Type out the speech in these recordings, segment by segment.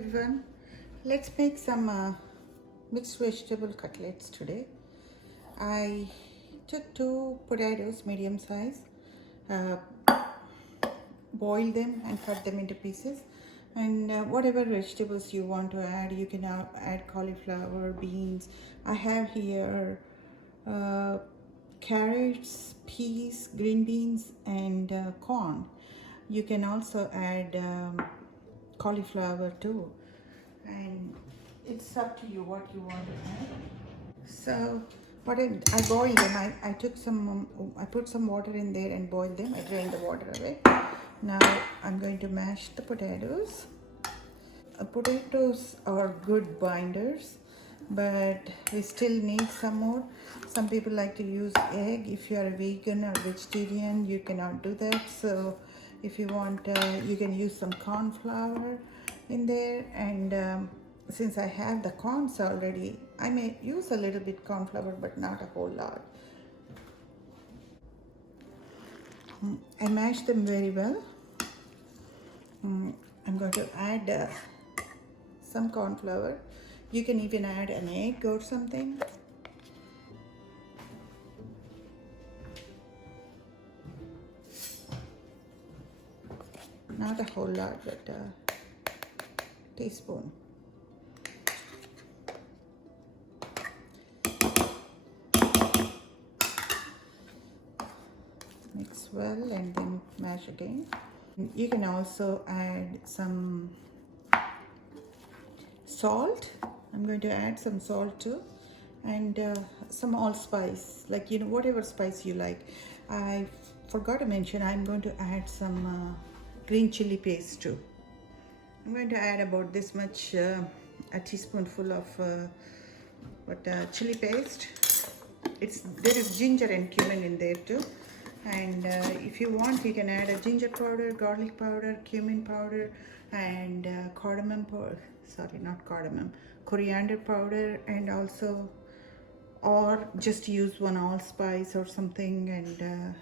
everyone. Let's make some mixed vegetable cutlets today. I took 2 potatoes, medium size, uh, boiled them and cut them into pieces. And whatever vegetables you want to add, you can add cauliflower, beans. I have here uh, carrots, peas, green beans, and corn. You can also add cauliflower too, and it's up to you what you want to add. So I boiled them. I took some, I put some water in there and boiled them. I drained the water away. Now I'm going to mash the potatoes. Potatoes are good binders, but we still need some more. Some people like to use egg. If you are a vegan or vegetarian, you cannot do that. So if you want, you can use some corn flour in there. And since I have the corns already, I may use a little bit corn flour, but not a whole lot. I mash them very well. I'm going to add some corn flour. You can even add an egg or something. Not a whole lot, but a teaspoon. Mix well and then mash again. You can also add some salt. I'm going to add some salt too, and some allspice, like whatever spice you like. I forgot to mention I'm going to add some green chili paste too. I'm going to add about this much, a teaspoonful of chili paste. There is ginger and cumin in there too, and if you want, you can add a ginger powder, garlic powder, cumin powder, and cardamom powder. Sorry, not cardamom, coriander powder, and also, or just use one allspice or something, and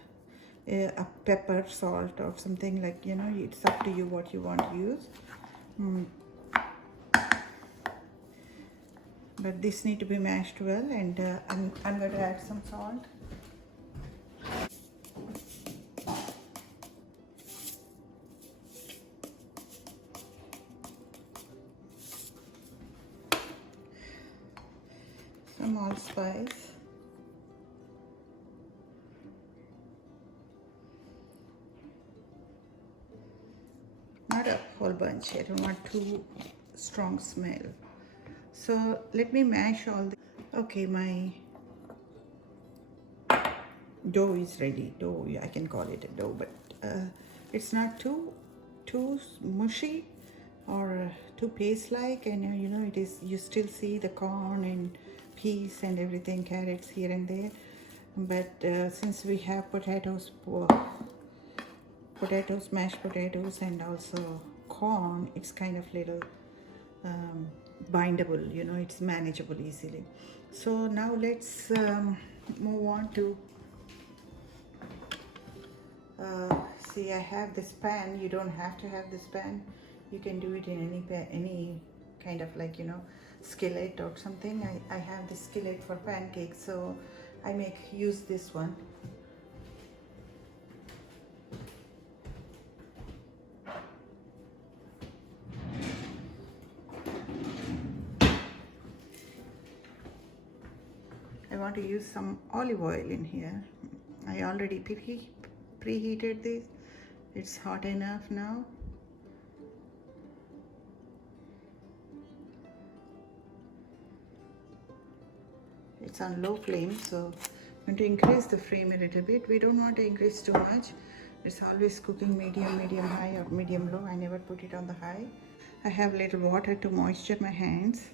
a pepper, salt, or something, like it's up to you what you want to use. But this need to be mashed well, and I'm going to add some salt. Some allspice. Not a whole bunch. I don't want too strong smell. So let me mash all the. Okay, my dough is ready. Dough, I can call it a dough, but it's not too mushy or too paste-like, and it is. You still see the corn and peas and everything, carrots here and there. But since we have potatoes, mashed potatoes, and also corn, it's kind of little bindable. It's manageable easily. So now let's move on to. See, I have this pan. You don't have to have this pan. You can do it in any kind of, like, skillet or something. I have this skillet for pancakes, so I use this one. I want to use some olive oil in here. I already preheated this. It's hot enough now. It's on low flame, so I'm going to increase the flame a little bit. We don't want to increase too much. It's always cooking medium high, or medium low. I never put it on the high. I have a little water to moisture my hands,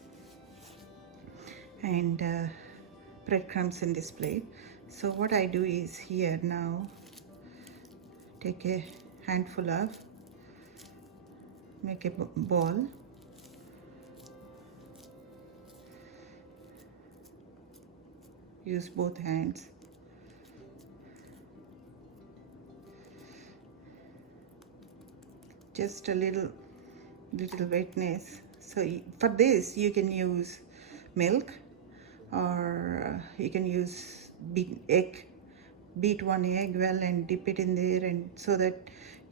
and breadcrumbs in this plate. So what I do is, here now, take a handful of, make a ball, use both hands, just a little wetness, So for this you can use milk, or you can use beat one egg well and dip it in there, and so that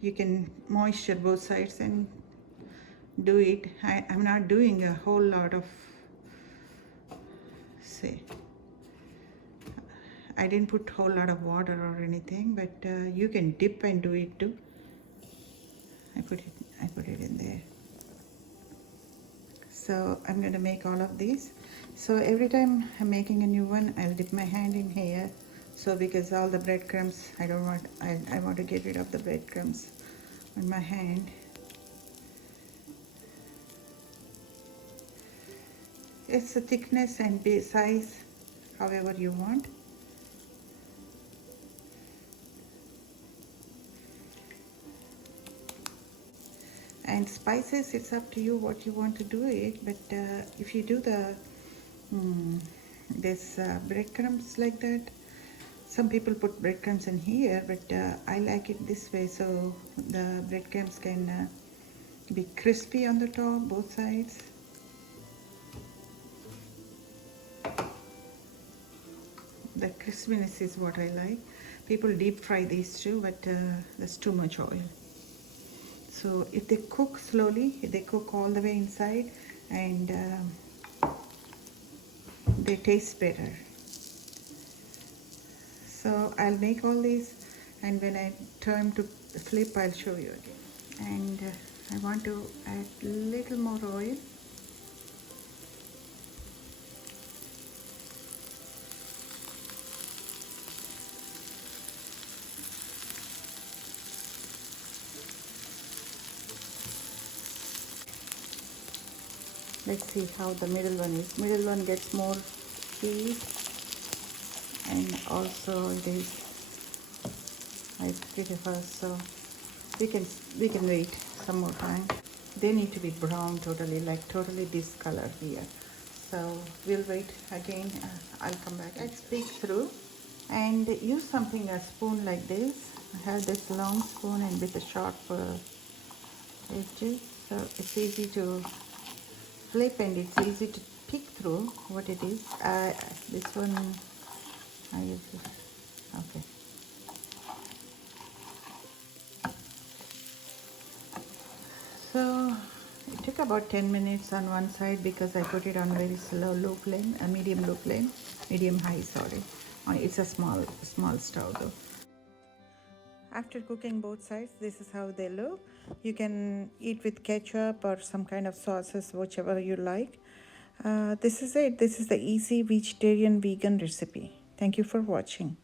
you can moisture both sides and do it. I'm not doing a whole lot of, say, I didn't put whole lot of water or anything, but you can dip and do it too. I put it in there. So I'm going to make all of these. So every time I'm making a new one, I'll dip my hand in here. So because all the breadcrumbs, I want to get rid of the breadcrumbs on my hand. It's the thickness and size, however you want. And spices, it's up to you what you want to do it. But if you do the this breadcrumbs like that, some people put breadcrumbs in here, but I like it this way, so the breadcrumbs can be crispy on the top, both sides. The crispiness is what I like. People deep fry these too, but that's too much oil. So if they cook slowly, if they cook all the way inside, and they taste better. So I'll make all these, and when I turn to flip, I'll show you again. And I want to add a little more oil. Let's see how the middle one is. Middle one gets more cheese, and also it is, I put it first, so we can wait some more time. They need to be brown totally, like totally this color here. So we'll wait again. I'll come back. Let's peek through and use something, a spoon like this. I have this long spoon and with a sharp edges, so it's easy to flip and it's easy to peek through what it is. This one I use it. Okay. So it took about 10 minutes on one side because I put it on very low flame, a medium low flame, medium high, sorry. It's a small stove though. After cooking both sides, this is how they look. You can eat with ketchup or some kind of sauces, whichever you like. This is it. This is the easy vegetarian vegan recipe. Thank you for watching.